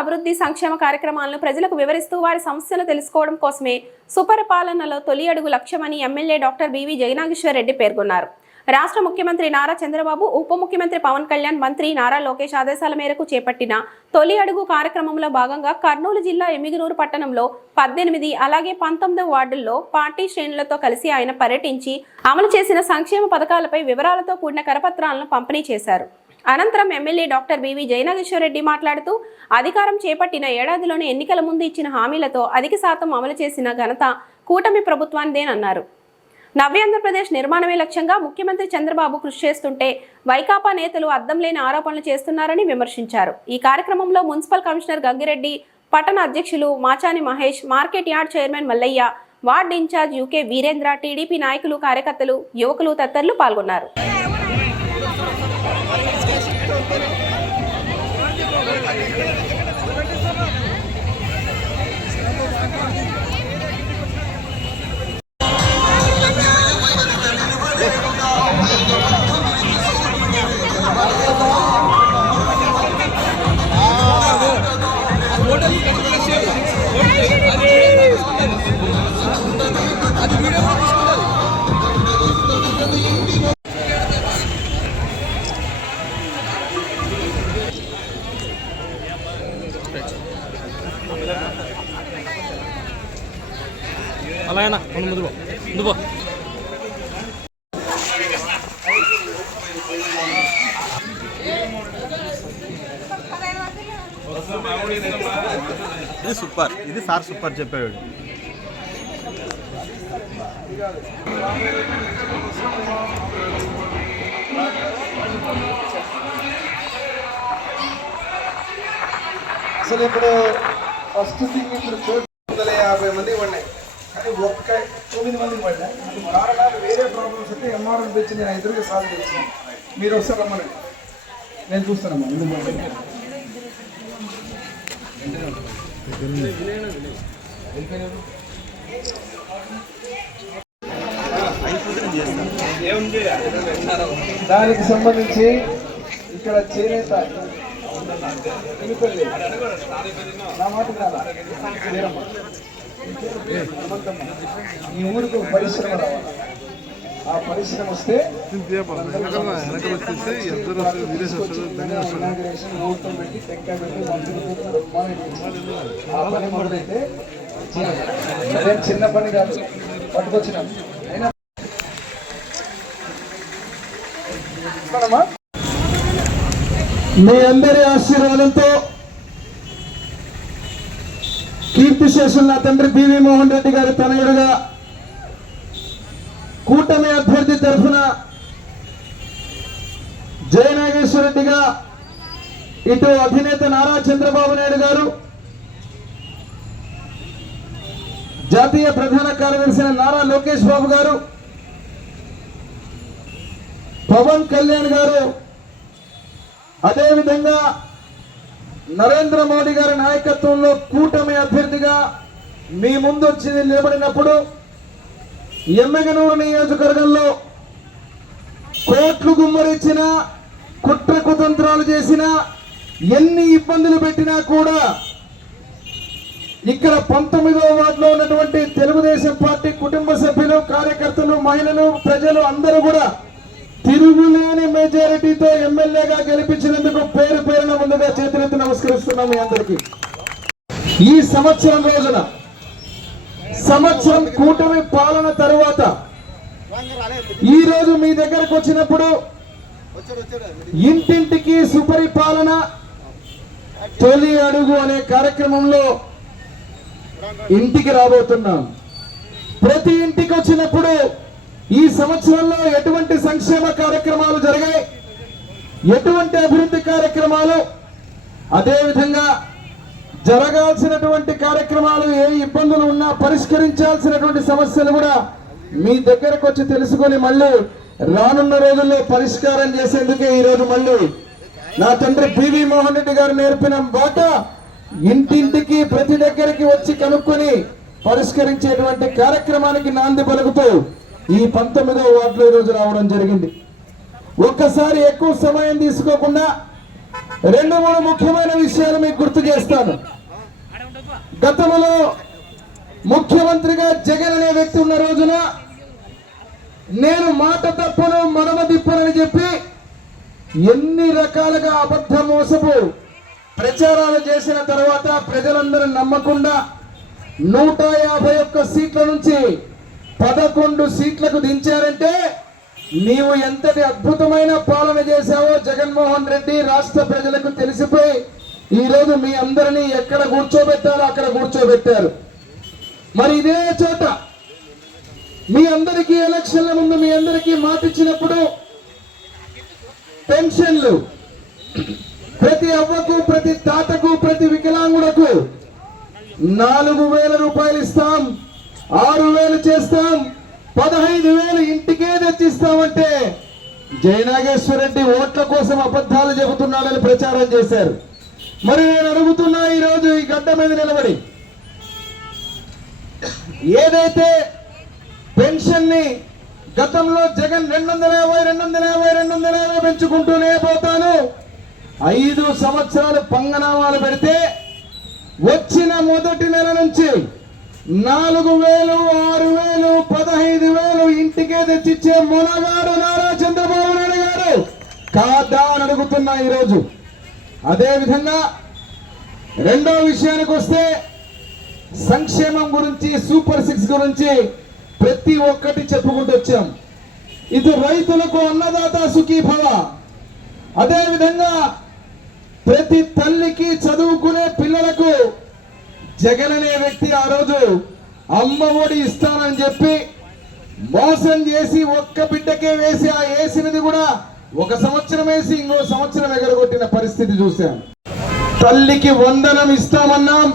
అభివృద్ధి సంక్షేమ కార్యక్రమాలను ప్రజలకు వివరిస్తూ వారి సమస్యలు తెలుసుకోవడం కోసమే సుపరిపాలనలో తొలి అడుగు లక్ష్యమని MLA doctor B V Jaganageswara Reddy పేర్కొన్నారు. రాష్ట్ర ముఖ్యమంత్రి నారా చంద్రబాబు ఉప ముఖ్యమంత్రి పవన్ కళ్యాణ్ మంత్రి నారా లోకేష్ ఆదేశాల మేరకు చేపట్టిన తొలి అడుగు కార్యక్రమంలో భాగంగా కర్నూలు జిల్లా ఎమ్మిగినూరు పట్టణంలో పద్దెనిమిది అలాగే పంతొమ్మిది వార్డుల్లో పార్టీ శ్రేణులతో కలిసి ఆయన పర్యటించి అమలు చేసిన సంక్షేమ పథకాలపై వివరాలతో కూడిన కరపత్రాలను పంపిణీ చేశారు. అనంతరం ఎమ్మెల్యే డాక్టర్ బివి జయనాగేశ్వరరెడ్డి మాట్లాడుతూ అధికారం చేపట్టిన ఏడాదిలోనే ఎన్నికల ముందు ఇచ్చిన హామీలతో అధిక శాతం అమలు చేసిన ఘనత కూటమి ప్రభుత్వానిదేనన్నారు నవ్యాంధ్రప్రదేశ్ నిర్మాణమే లక్ష్యంగా ముఖ్యమంత్రి చంద్రబాబు కృషి చేస్తుంటే వైకాపా నేతలు అద్దం లేని ఆరోపణలు చేస్తున్నారని విమర్శించారు. ఈ కార్యక్రమంలో మున్సిపల్ కమిషనర్ గంగిరెడ్డి పట్టణ అధ్యక్షులు Machani Mahesh market yard chairman Mallayya ward incharge U K Veerendra TDP నాయకులు కార్యకర్తలు యువకులు తదితరులు పాల్గొన్నారు. Thank you. అలాగేనా ముందు ముందు పో. ముందు ఇది సూపర్. ఇది సార్ సూపర్ చెప్పాడు అసలు ఇప్పుడు ఫస్ట్ థింగ్ ఇప్పుడు చోటు వందల యాభై మంది పడినాయి కానీ ఒక్క తొమ్మిది మందికి పడినాయి అది కారణాలు వేరే ప్రాబ్లమ్స్ అయితే ఎంఆర్ఎల్ తెచ్చి నేను ఇద్దరికి సాల్వ్ చేసిన మీరు వస్తారు నేను చూస్తానమ్మా ముందు దానికి సంబంధించి ఇక్కడ చేనేత నా మాట కాదా? ఈ ఊరికి పరిశ్రమ ఆ పరిశ్రమ వస్తే ఇనాగ్రేషన్ పెట్టి పెట్టి ఆ పని మొదలైతే చిన్న పని కాదు పట్టుకొచ్చినాం అయినా మీ అందరి ఆశీర్వాదంతో కీర్తిశేషులు నా తండ్రి పివి మోహన్ రెడ్డి గారి తనయుడుగా కూటమి అభ్యర్థి తరఫున జయనాగేశ్వర రెడ్డిగా ఇటు అధినేత నారా చంద్రబాబు నాయుడు గారు జాతీయ ప్రధాన కార్యదర్శి నారా లోకేష్ బాబు గారు పవన్ కళ్యాణ్ గారు అదేవిధంగా నరేంద్ర మోడీ గారి నాయకత్వంలో కూటమి అభ్యర్థిగా మీ ముందు వచ్చి నిలబడినప్పుడు ఎమ్మెగనూరు నియోజకవర్గంలో కోట్లు గుమ్మరించిన కుట్ర కుతంత్రాలు చేసిన ఎన్ని ఇబ్బందులు పెట్టినా కూడా ఇక్కడ పంతొమ్మిదవ వార్డులో ఉన్నటువంటి తెలుగుదేశం పార్టీ కుటుంబ సభ్యులు కార్యకర్తలు మహిళలు ప్రజలు అందరూ కూడా తిరుగులేని మెజారిటీతో ఎమ్మెల్యేగా గెలిపించినందుకు పేరు పేరున ముందుగా చేతులెత్తి నమస్కరిస్తున్నాం మీ ఈ సంవత్సరం రోజున సంవత్సరం కూటమి పాలన తరువాత ఈ రోజు మీ దగ్గరకు వచ్చినప్పుడు ఇంటింటికి సుపరిపాలన తొలి అడుగు అనే కార్యక్రమంలో ఇంటికి రాబోతున్నాం. ప్రతి ఇంటికి వచ్చినప్పుడు ఈ సంవత్సరంలో ఎటువంటి సంక్షేమ కార్యక్రమాలు జరిగాయి? ఎటువంటి అభివృద్ధి కార్యక్రమాలు? అదేవిధంగా జరగాల్సినటువంటి కార్యక్రమాలు ఏ ఇబ్బందులు ఉన్నా పరిష్కరించాల్సినటువంటి సమస్యలు కూడా మీ దగ్గరకు వచ్చి తెలుసుకొని మళ్ళీ రానున్న రోజుల్లో పరిష్కారం చేసేందుకే ఈ రోజు మళ్ళీ నా తండ్రి పివి మోహన్ రెడ్డి గారు నేర్పిన బాట ఇంటింటికి ప్రతి దగ్గరికి వచ్చి కనుక్కొని పరిష్కరించేటువంటి కార్యక్రమానికి నాంది పలుకుతూ ఈ పంతొమ్మిదవ వార్డులో ఈరోజు రోజు రావడం జరిగింది. ఒక్కసారి ఎక్కువ సమయం తీసుకోకుండా రెండు మూడు ముఖ్యమైన విషయాలు మీకు గుర్తు చేస్తాను. గతంలో ముఖ్యమంత్రిగా జగన్ అనే వ్యక్తి ఉన్న రోజున నేను మాట తప్పను మనమ తిప్పనని చెప్పి ఎన్ని రకాలుగా అబద్ధ మోసపు ప్రచారాలు చేసిన తర్వాత ప్రజలందరూ నమ్మకుండా నూట యాభై ఒక్క సీట్ల నుంచి పదకొండు సీట్లకు దించారంటే నీవు ఎంతటి అద్భుతమైన పాలన చేశావో జగన్మోహన్ రెడ్డి రాష్ట్ర ప్రజలకు తెలిసిపోయి ఈరోజు మీ అందరినీ ఎక్కడ కూర్చోబెట్టారో అక్కడ కూర్చోబెట్టారు. మరి ఇదే చోట మీ అందరికీ ఎలక్షన్ల ముందు మీ అందరికీ మాటిచ్చినప్పుడు పెన్షన్లు ప్రతి అవ్వకు ప్రతి తాతకు ప్రతి వికలాంగుడకు నాలుగు వేల రూపాయలు ఇస్తాం. ఆరు వేలు చేస్తాం పదహైదు వేలు ఇంటికే తెచ్చిస్తామంటే జయనాగేశ్వర రెడ్డి ఓట్ల కోసం అబద్ధాలు చెబుతున్నాడని ప్రచారం చేశారు. మరి నేను అడుగుతున్నా ఈ రోజు ఈ గడ్డ మీద నిలబడి. ఏదైతే పెన్షన్ని గతంలో జగన్ రెండు వందల యాభై రెండు వందల యాభై రెండు వందల యాభై పెంచుకుంటూనే పోతాను ఐదు సంవత్సరాలు పంగనామాలు పెడితే వచ్చిన మొదటి నెల నుంచి నాలుగు వేలు ఆరు వేలు పదహైదు వేలు ఇంటికే తెచ్చిచ్చే మునగాడు నారా చంద్రబాబు నాయుడు గారు. కాదా అని అడుగుతున్నా ఈరోజు. అదే విధంగా రెండో విషయానికి వస్తే సంక్షేమం గురించి సూపర్ సిక్స్ గురించి ప్రతి ఒక్కటి చెప్పుకుంటూ వచ్చాం. ఇది రైతులకు అన్నదాత సుఖీభవ. అదేవిధంగా అదే విధంగా ప్రతి తల్లికి చదువుకునే పిల్లలకు జగన్ అనే వ్యక్తి ఆ రోజు అమ్మ ఒడి ఇస్తానని చెప్పి మోసం చేసి ఒక్క బిడ్డకే వేసి ఆ వేసినది కూడా ఒక సంవత్సరం వేసి ఇంకో సంవత్సరం ఎగరగొట్టిన పరిస్థితి చూశాం. తల్లికి వందనం ఇస్తామన్నాం.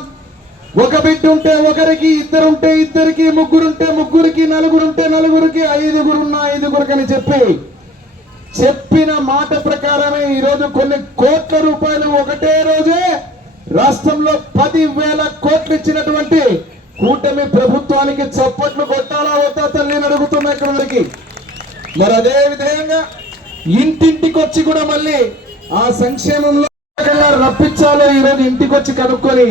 ఒక బిడ్డ ఉంటే ఒకరికి ఇద్దరుంటే ఇద్దరికి ముగ్గురుంటే ముగ్గురికి నలుగురుంటే నలుగురికి ఐదుగురున్న ఐదుగురికని అని చెప్పి చెప్పిన మాట ప్రకారమే ఈరోజు కొన్ని కోట్ల రూపాయలు ఒకటే రోజే రాష్ట్రంలో పది వేల కోట్లు ఇచ్చినటువంటి కూటమి ప్రభుత్వానికి చప్పట్లు కొట్టాలా వద్దా తల్లిని అడుగుతున్నా ఇక్కడ వరకు మరి అదే విధంగా ఇంటింటికి వచ్చి కూడా మళ్ళీ ఆ సంక్షేమంలో రప్పించాలో ఈరోజు ఇంటికి వచ్చి కనుక్కొని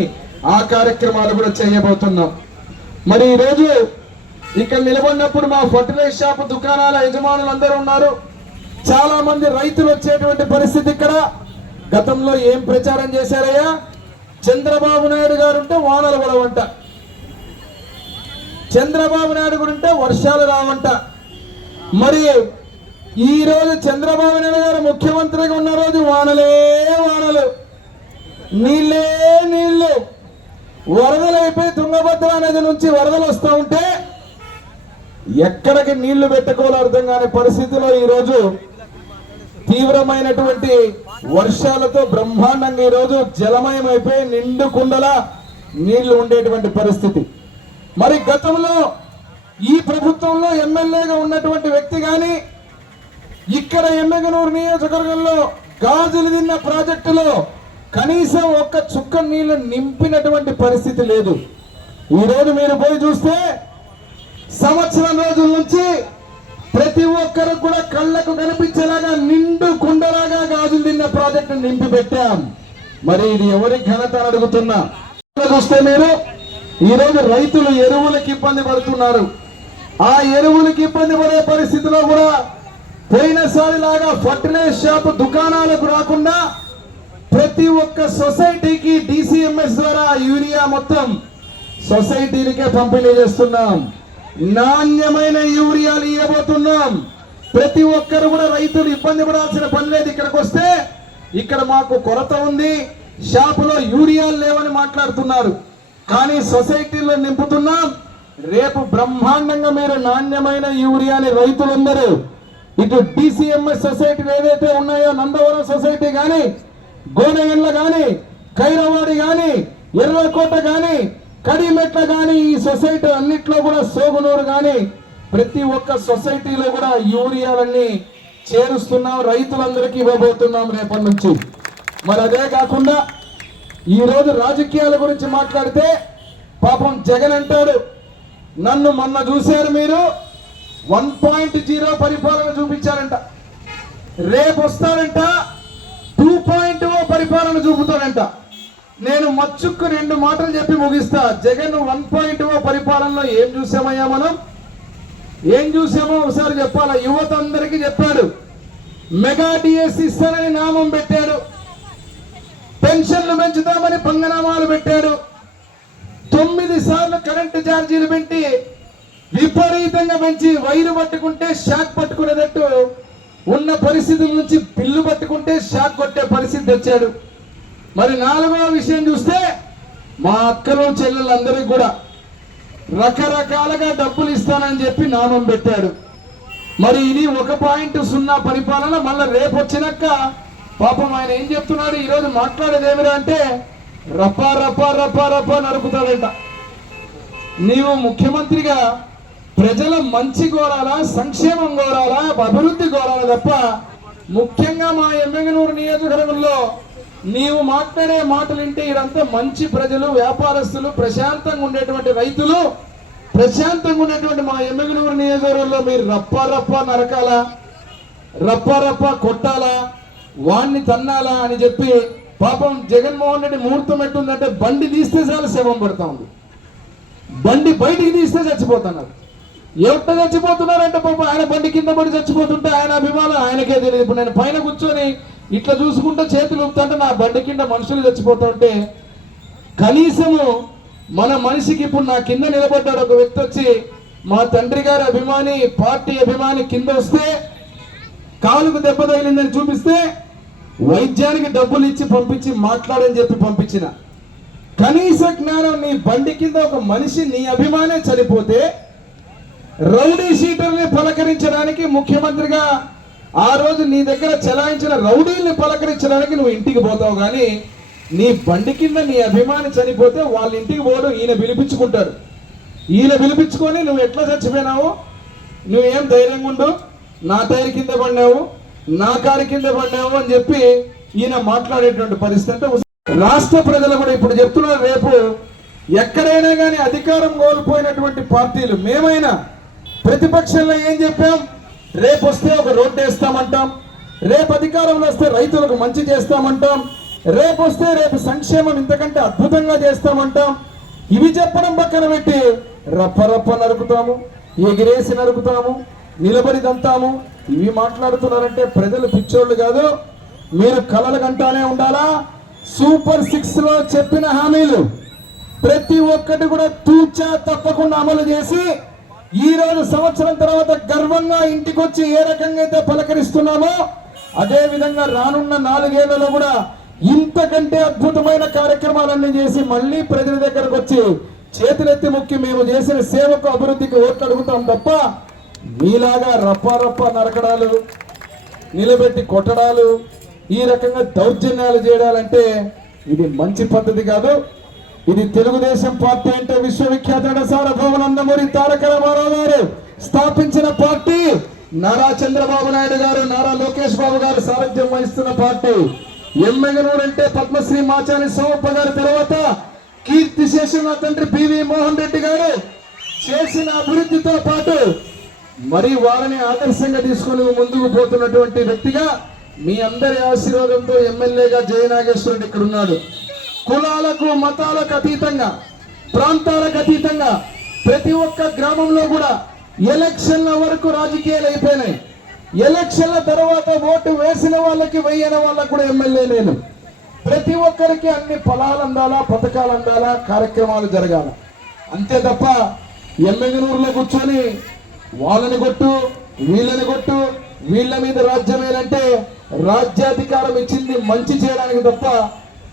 ఆ కార్యక్రమాలు కూడా చేయబోతున్నాం. మరి ఈరోజు ఇక్కడ నిలబడినప్పుడు మా ఫర్టిలైజర్ షాప్ దుకాణాల యజమానులు అందరూ ఉన్నారు. చాలా మంది రైతులు వచ్చేటువంటి పరిస్థితి ఇక్కడ. గతంలో ఏం ప్రచారం చేశారయ్యా? చంద్రబాబు నాయుడు గారు ఉంటే వానలు పడవంట. చంద్రబాబు నాయుడు గారు ఉంటే వర్షాలు రావంట. మరి ఈ రోజు చంద్రబాబు నాయుడు గారు ముఖ్యమంత్రిగా ఉన్న రోజు వానలే వానలు. నీళ్ళే నీళ్ళు. వరదలు అయిపోయి తుంగభద్ర నది నుంచి వరదలు వస్తూ ఉంటే ఎక్కడికి నీళ్ళు పెట్టుకోవాలో అర్థం కాని పరిస్థితిలో ఈ రోజు తీవ్రమైనటువంటి వర్షాలతో బ్రహ్మాండంగా ఈ రోజు జలమయం అయిపోయి నిండు కుండల నీళ్ళు ఉండేటువంటి పరిస్థితి. మరి గతంలో ఈ ప్రభుత్వంలో ఎమ్మెల్యేగా ఉన్నటువంటి వ్యక్తి కానీ ఇక్కడ ఎమ్మెగనూరు నియోజకవర్గంలో గాజులు తిన్న ప్రాజెక్టులో కనీసం ఒక్క చుక్క నీళ్ళు నింపినటువంటి పరిస్థితి లేదు. ఈరోజు మీరు పోయి చూస్తే సంవత్సరం రోజుల నుంచి ప్రతి ఒక్కరు కూడా కళ్ళకు కనిపించేలాగా నిండు కుండలాగా గాజులు తిన్న ప్రాజెక్టు నింపి పెట్టాం మరి ఇది ఎవరి ఘనత అని అడుగుతున్నా? చూస్తే మీరు ఈరోజు రైతులు ఎరువులకు ఇబ్బంది పడుతున్నారు. ఆ ఎరువులకు ఇబ్బంది పడే పరిస్థితిలో కూడా పోయినసారి లాగా ఫర్టిలైజర్ షాప్ దుకాణాలకు రాకుండా ప్రతి ఒక్క సొసైటీకి డిసిఎంఎస్ ద్వారా యూరియా మొత్తం సొసైటీలకే పంపిణీ చేస్తున్నాం. నాణ్యమైన యూరియాలు ఇవ్వబోతున్నాం ప్రతి ఒక్కరు కూడా రైతులు ఇబ్బంది పడాల్సిన పని లేదు. ఇక్కడికి వస్తే ఇక్కడ మాకు కొరత ఉంది. షాపులో యూరియాలు లేవని మాట్లాడుతున్నారు. కానీ సొసైటీలో నింపుతున్నాం. రేపు బ్రహ్మాండంగా మీరు నాణ్యమైన యూరియాని రైతులందరూ ఇటు డిసిఎంఎస్ సొసైటీలు ఏదైతే ఉన్నాయో నందవరం సొసైటీ కానీ గోనగండ్ల కానీ కైరవాడి కానీ ఎర్రకోట కానీ కడిమెట్ల కానీ ఈ సొసైటీ అన్నిట్లో కూడా సోగునూరు కానీ ప్రతి ఒక్క సొసైటీలో కూడా యూరియాలన్నీ చేరుస్తున్నాం రైతులందరికీ ఇవ్వబోతున్నాం రేపటి నుంచి. మరి అదే కాకుండా ఈరోజు రాజకీయాల గురించి మాట్లాడితే పాపం జగన్ అంటాడు నన్ను మొన్న చూశారు మీరు వన్ పాయింట్ జీరో పరిపాలన చూపించారంట. రేపు వస్తారంట టూ పాయింట్ ఓ పరిపాలన చూపుతారంట. నేను మచ్చుక్కు రెండు మాటలు చెప్పి ముగిస్తా. జగన్ వన్ పాయింట్ ఓ పరిపాలనలో ఏం చూసామయ్యా మనం? ఏం చూసామో ఒకసారి చెప్పాలా? యువత అందరికీ చెప్పాడు. మెగా డిఎస్ ఇస్తానని నామం పెట్టాడు. పెన్షన్లు పెంచుతామని పంగనామాలు పెట్టాడు. తొమ్మిది సార్లు కరెంటు ఛార్జీలు పెట్టి విపరీతంగా పెంచి వైరు పట్టుకుంటే షాక్ పట్టుకునేటట్టు ఉన్న పరిస్థితుల నుంచి బిల్లు పట్టుకుంటే షాక్ కొట్టే పరిస్థితి తెచ్చాడు మరి నాలుగవ విషయం చూస్తే మా అక్కలు చెల్లెలందరికీ కూడా రకరకాలుగా డబ్బులు ఇస్తానని చెప్పి నామం పెట్టాడు. మరి ఇది ఒక పాయింట్ సున్నా పరిపాలన మళ్ళీ రేపు వచ్చినాక పాపం ఆయన ఏం చెప్తున్నాడు? ఈరోజు మాట్లాడేది ఏమిరా అంటే రప్పా రప్పా రప్పా రప్పా నరుకుతాడంట. నీవు ముఖ్యమంత్రిగా ప్రజల మంచి కోరాలా సంక్షేమం కోరాలా అభివృద్ధి కోరాలా తప్ప ముఖ్యంగా మా ఎమ్మెగనూరు నియోజకవర్గంలో నీవు మాట్లాడే మాటలు వింటే ఇదంతా మంచి ప్రజలు వ్యాపారస్తులు ప్రశాంతంగా ఉండేటువంటి రైతులు ప్రశాంతంగా ఉండేటువంటి మా ఎమ్మెగనూరు నియోజకవర్గంలో మీరు రప్ప రప్ప నరకాలా? రప్ప రప్ప కొట్టాలా? వాణ్ణి తన్నాలా అని చెప్పి పాపం జగన్మోహన్ రెడ్డి ముహూర్తం ఎట్టుందంటే బండి తీస్తే చాలా శవం పడతా ఉంది బండి బయటికి తీస్తే చచ్చిపోతున్నారు. ఎవట చచ్చిపోతున్నారంటే పాపం ఆయన బండి కింద పడి చచ్చిపోతుంటే ఆయన అభిమానం ఆయనకే తెలియదు. ఇప్పుడు నేను పైన కూర్చొని ఇట్లా చూసుకుంటే చేతులు ఊపుతుంటే నా బండి కింద మనుషులు చచ్చిపోతుంటే కనీసము మన మనిషికి ఇప్పుడు నా కింద నిలబడ్డాడు ఒక వ్యక్తి వచ్చి మా తండ్రి గారి అభిమాని పార్టీ అభిమాని కింద వస్తే కాలుకు దెబ్బ తగిలిందని చూపిస్తే వైద్యానికి డబ్బులు ఇచ్చి పంపించి మాట్లాడని చెప్పి పంపించిన. కనీస జ్ఞానం నీ బండి కింద ఒక మనిషి నీ అభిమానే చనిపోతే రౌడీ షీటర్ని పలకరించడానికి ముఖ్యమంత్రిగా ఆ రోజు నీ దగ్గర చెలాయించిన రౌడీల్ని పలకరించడానికి నువ్వు ఇంటికి పోతావు కానీ నీ బండి కింద నీ అభిమాని చనిపోతే వాళ్ళ ఇంటికి పోవడం ఈయన పిలిపించుకుంటారు ఈయన పిలిపించుకొని నువ్వు ఎట్లా చచ్చిపోయినావు? నువ్వేం ధైర్యంగా ఉండు? నా టైర్ కింద పడినావు? నా కారు కింద పడినావు అని చెప్పి ఈయన మాట్లాడేటువంటి పరిస్థితి అంటే రాష్ట్ర ప్రజలు కూడా ఇప్పుడు చెప్తున్నారు రేపు ఎక్కడైనా కానీ అధికారం కోల్పోయినటువంటి పార్టీలు మేమైనా ప్రతిపక్షంలో ఏం చెప్పాం? రేపు వస్తే ఒక రోడ్డు వేస్తామంటాం. రేపు అధికారంలో వస్తే రైతులకు మంచి చేస్తామంటాం. రేపు వస్తే రేపు సంక్షేమం ఇంతకంటే అద్భుతంగా చేస్తామంటాం. ఇవి చెప్పడం పక్కన పెట్టి రప్ప రప్ప నరుకుతాము ఎగిరేసి నరుకుతాము నిలబడి దంతాము. ఇవి మాట్లాడుతున్నారంటే ప్రజలు పిచ్చోళ్ళు కాదు. మీరు కలలు కంటానే ఉండాలా? సూపర్ సిక్స్లో చెప్పిన హామీలు ప్రతి ఒక్కటి కూడా తూచా తప్పకుండా అమలు చేసి ఈ రోజు సంవత్సరం తర్వాత గర్వంగా ఇంటికి వచ్చి ఏ రకంగా అయితే పలకరిస్తున్నామో అదే విధంగా రానున్న నాలుగేళ్ళలో కూడా ఇంతకంటే అద్భుతమైన కార్యక్రమాలన్నీ చేసి మళ్ళీ ప్రజల దగ్గరకు వచ్చి చేతులెత్తి ముక్కి మేము చేసిన సేవకు అభివృద్ధికి ఓట్లు అడుగుతాం తప్ప మీలాగా రప్ప రప్ప నరకడాలు నిలబెట్టి కొట్టడాలు ఈ రకంగా దౌర్జన్యాలు చేయడాలంటే ఇది మంచి పద్ధతి కాదు. ఇది తెలుగుదేశం పార్టీ అంటే విశ్వవిఖ్యాత సార్వభౌమ నందమూరి తారక రామారావు గారు స్థాపించిన పార్టీ. నారా చంద్రబాబు నాయుడు గారు నారా లోకేష్ బాబు గారు సారథ్యం వహిస్తున్న పార్టీ. ఎమ్మెగనూరు అంటే పద్మశ్రీ మాచాని సోమప్ప గారి తర్వాత కీర్తి శేషం తండ్రి పివి మోహన్ రెడ్డి గారు చేసిన అభివృద్ధితో పాటు మరి వారిని ఆదర్శంగా తీసుకొని ముందుకు పోతున్నటువంటి వ్యక్తిగా మీ అందరి ఆశీర్వాదంతో ఎమ్మెల్యేగా జయనాగేశ్వరుడు ఇక్కడ ఉన్నాడు. కులాలకు మతాలకు అతీతంగా ప్రాంతాలకు అతీతంగా ప్రతి ఒక్క గ్రామంలో కూడా ఎలక్షన్ల వరకు రాజకీయాలు అయిపోయినాయి. ఎలక్షన్ల తర్వాత ఓటు వేసిన వాళ్ళకి వేయని వాళ్ళకు కూడా ఎమ్మెల్యే నేను ప్రతి ఒక్కరికి అన్ని ఫలాలు అందాలా పథకాలు అందాలా కార్యక్రమాలు జరగాల. అంతే తప్ప ఎమ్మెగనూరులో కూర్చొని వాళ్ళని కొట్టు వీళ్ళని కొట్టు వీళ్ళ మీద రాజ్యమేనంటే రాజ్యాధికారం ఇచ్చింది మంచి చేయడానికి తప్ప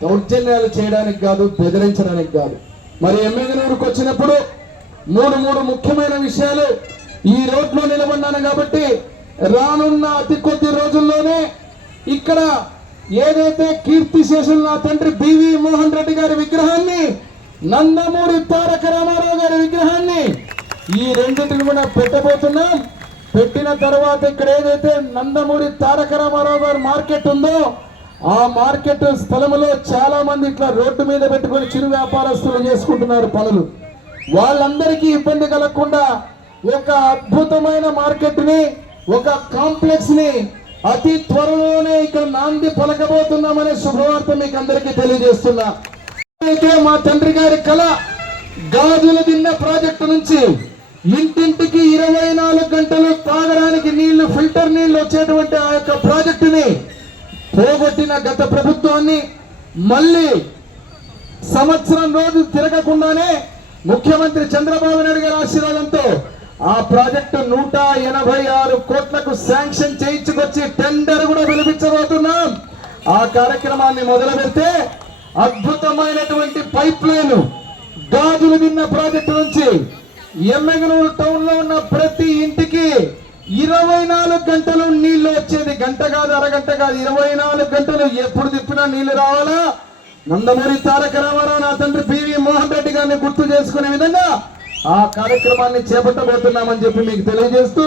దౌర్జన్యాలు చేయడానికి కాదు బెదిరించడానికి కాదు. మరి ఎమ్మెగనూరుకు వచ్చినప్పుడు మూడు మూడు ముఖ్యమైన విషయాలు ఈ రోడ్లో నిలబడినాను కాబట్టి రానున్న అతి కొద్ది రోజుల్లోనే ఇక్కడ ఏదైతే కీర్తి శేషులు నా తండ్రి బివి మోహన్ రెడ్డి గారి విగ్రహాన్ని నందమూరి తారక రామారావు గారి విగ్రహాన్ని ఈ రెండింటిని కూడా పెట్టబోతున్నాం. పెట్టిన తర్వాత ఇక్కడ ఏదైతే నందమూరి తారక రామారావు గారి మార్కెట్ ఉందో ఆ మార్కెట్ స్థలంలో చాలా మంది ఇట్లా రోడ్డు మీద పెట్టుకొని చిరు వ్యాపారస్తులు చేసుకుంటున్నారు పనులు. వాళ్ళందరికీ ఇబ్బంది కలగకుండా ఒక అద్భుతమైన మార్కెట్ని ఒక కాంప్లెక్స్ని అతి త్వరలోనే ఇక్కడ నాంది పలకబోతున్నామనే శుభవార్త మీకు అందరికీ తెలియజేస్తున్నా. అయితే మా తండ్రి గారి కళ గాజుల దిన్న ప్రాజెక్టు నుంచి ఇంటింటికి ఇరవై నాలుగు గంటలు తాగడానికి నీళ్ళు ఫిల్టర్ నీళ్ళు వచ్చేటువంటి ఆ యొక్క ప్రాజెక్టుని పోగొట్టిన గత ప్రభుత్వాన్ని మళ్ళీ సంవత్సరం రోజు తిరగకుండానే ముఖ్యమంత్రి చంద్రబాబు నాయుడు గారి ఆశీర్వాదంతో ఆ ప్రాజెక్టు నూట ఎనభై ఆరు కోట్లకు శాంక్షన్ చేయించుకొచ్చి టెండర్ కూడా పిలిపించబోతున్నాం. ఆ కార్యక్రమాన్ని మొదలు పెడితే అద్భుతమైనటువంటి పైప్ లైన్ గాజులు తిన్న ప్రాజెక్టు నుంచి ఎమ్మెగనూరు టౌన్లో ఉన్న ప్రతి ఇంటికి ఇరవై నాలుగు గంటలు నీళ్ళు వచ్చేది గంట కాదు అరగంట కాదు. ఇరవై నాలుగు గంటలు ఎప్పుడు తిప్పినా నీళ్ళు రావాలా? నందమూరి తారక రామారావు నా తండ్రి పివి మోహన్ రెడ్డి గారిని గుర్తు చేసుకునే విధంగా ఆ కార్యక్రమాన్ని చేపట్టబోతున్నామని చెప్పి మీకు తెలియజేస్తూ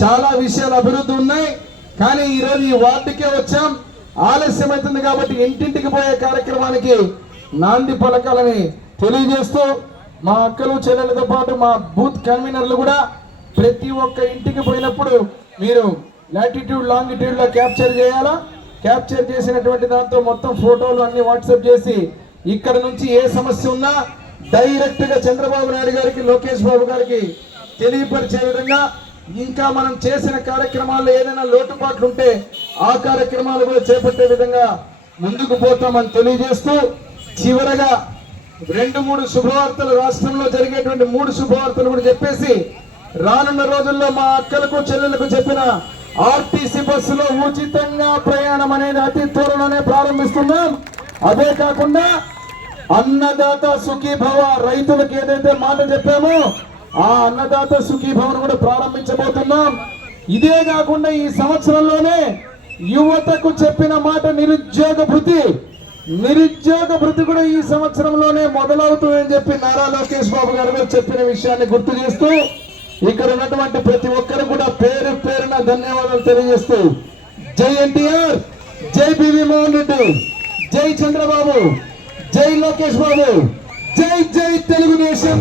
చాలా విషయాలు అభివృద్ధి ఉన్నాయి. కానీ ఈ రోజు ఈ వార్డుకే వచ్చాం. ఆలస్యం అవుతుంది కాబట్టి ఇంటింటికి పోయే కార్యక్రమానికి నాంది పలకాలని తెలియజేస్తూ మా అక్కలు చెల్లెలతో పాటు మా బూత్ కన్వీనర్లు కూడా ప్రతి ఒక్క ఇంటికి పోయినప్పుడు మీరు లాటిట్యూడ్ లాంగిట్యూడ్లో క్యాప్చర్ చేయాలా? క్యాప్చర్ చేసినటువంటి దాంతో మొత్తం ఫోటోలు అన్ని వాట్సాప్ చేసి ఇక్కడ నుంచి ఏ సమస్య ఉన్నా డైరెక్ట్గా చంద్రబాబు నాయుడు గారికి లోకేష్ బాబు గారికి తెలియపరిచే విధంగా ఇంకా మనం చేసిన కార్యక్రమాల్లో ఏదైనా లోటుపాట్లు ఉంటే ఆ కార్యక్రమాలు కూడా చేపట్టే విధంగా ముందుకు పోతామని తెలియజేస్తూ చివరగా రెండు మూడు శుభవార్తలు రాష్ట్రంలో జరిగేటువంటి మూడు శుభవార్తలు కూడా చెప్పేసి రానున్న రోజుల్లో మా అక్కలకు చెల్లెలకు చెప్పిన ఆర్టీసీ బస్సులో ఉచితంగా ప్రయాణం అనేది అతి త్వరలోనే ప్రారంభిస్తున్నాం. అదే కాకుండా అన్నదాత సుఖీభవ రైతులకు ఏదైతే మాట చెప్పామో ఆ అన్నదాత సుఖీభవను కూడా ప్రారంభించబోతున్నాం. ఇదే కాకుండా ఈ సంవత్సరంలోనే యువతకు చెప్పిన మాట నిరుద్యోగ భృతి. నిరుద్యోగ భృతి కూడా ఈ సంవత్సరంలోనే మొదలవుతుందని చెప్పి నారా లోకేష్ బాబు గారు చెప్పిన విషయాన్ని గుర్తు చేస్తూ ఇక్కడ ఉన్నటువంటి ప్రతి ఒక్కరు కూడా పేరు పేరున ధన్యవాదాలు తెలియజేస్తూ జై ఎన్టీఆర్ జై బివి మోహన్ రెడ్డి జై చంద్రబాబు జై లోకేష్ బాబు జై జై తెలుగుదేశం.